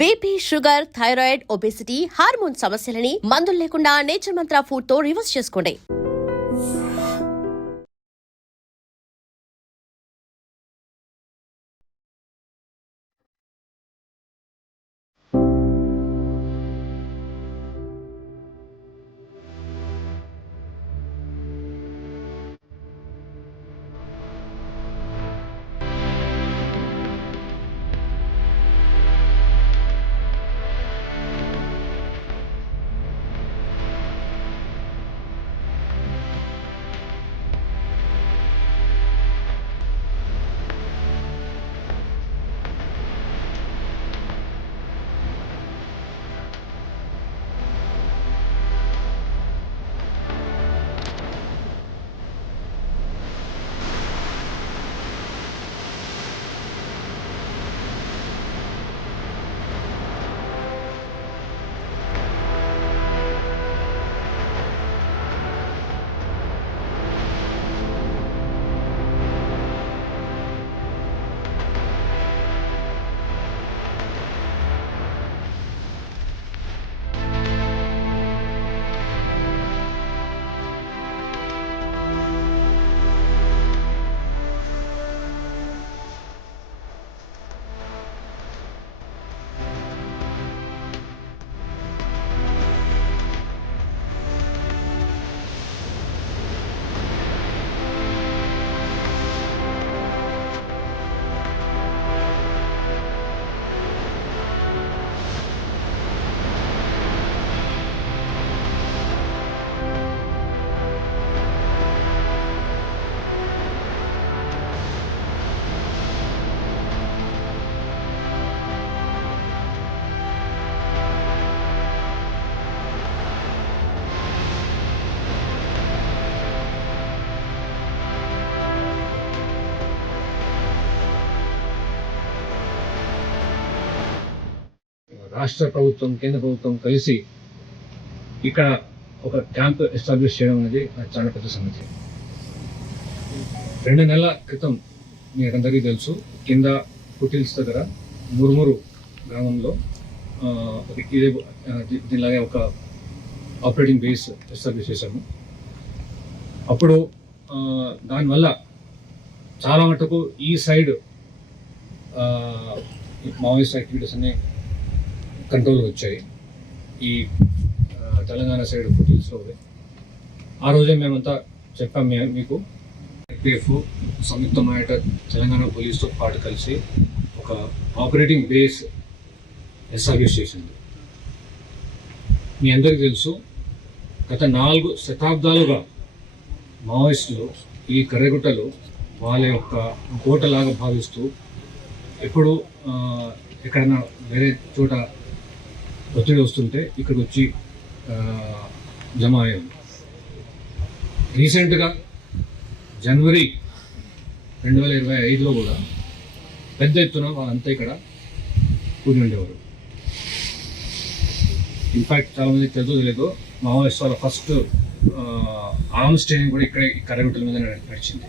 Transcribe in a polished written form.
BP, sugar, thyroid, obesity, hormone సమస్యలని మందులు లేకుండా నేచర్ మంత్ర ఫుడ్ తో రివర్స్ చేసుకోండి. రాష్ట్ర ప్రభుత్వం, కేంద్ర ప్రభుత్వం కలిసి ఇక్కడ ఒక క్యాంప్ ఎస్టాబ్లిష్ చేయడం అనేది చాలా పెద్ద సంగతి. 2 నెలల క్రితం మీకు అందరికీ తెలుసు, కింద ఫుటిల్స్ దగ్గర మురుమురు గ్రామంలో దీనిలాగే ఒక ఆపరేటింగ్ బేస్ ఎస్టాబ్లిష్ చేశాము. అప్పుడు దానివల్ల చాలా మటుకు ఈ సైడ్ మావోయిస్ట్ యాక్టివిటీస్ అన్నీ కంట్రోల్ వచ్చాయి. ఈ తెలంగాణ సైడ్ ఫుటిల్స్లో ఆ రోజే మేమంతా చెప్పాం మీకు. ఎఫ్పిఎఫ్ సంయుక్తమైన తెలంగాణ పోలీసుతో పాటు కలిసి ఒక ఆపరేటింగ్ బేస్ ఎస్టాబ్లిష్ చేసింది. మీ అందరికీ తెలుసు, గత 4 శతాబ్దాలుగా మావోయిస్టులు ఈ కర్రెగుట్టలు వాళ్ళ యొక్క కోటలాగా భావిస్తూ ఎప్పుడు ఎక్కడైనా వేరే చోట ఒత్తిడి వస్తుంటే ఇక్కడికి వచ్చి జమ అయ్యాము. రీసెంట్గా జనవరి 2025లో కూడా పెద్ద ఎత్తున వాళ్ళంతా ఇక్కడ కూడి ఉండేవారు. ఇన్ఫ్యాక్ట్ చాలామందికి తెలియదు, మావోయిస్ట్ వాళ్ళ ఫస్ట్ ఆర్మ్స్ ట్రైనింగ్ కూడా ఇక్కడ కర్రగుట్టల మీద నడిచింది.